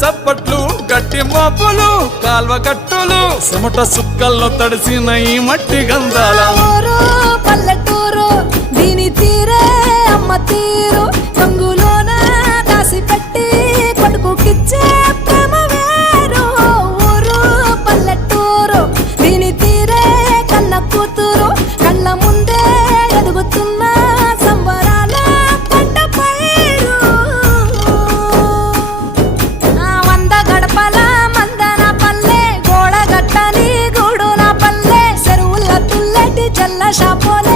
సప్పట్లు గట్టి మోపులు కాల్వ కట్టులు చెమట సుక్కల్లో తడిసిన ఈ మట్టి గంధాల ఊరు పల్లెటూరు దీని తీరే అమ్మ తీరు కంగులోన దాసి పెట్టి కొడుకుకిచ్చే ప్రేమ వేరు ఊరు పల్లెటూరు దీని తీరే కన్న కూతురు కళ్ళ ముందే ఎదుగుతున్న సంబరాల పంట పైరు వంద గడపల మందన పల్లె గోడ గట్టని గూడున పల్లె చెరువుల తుల్లటి చల్ల షాపోల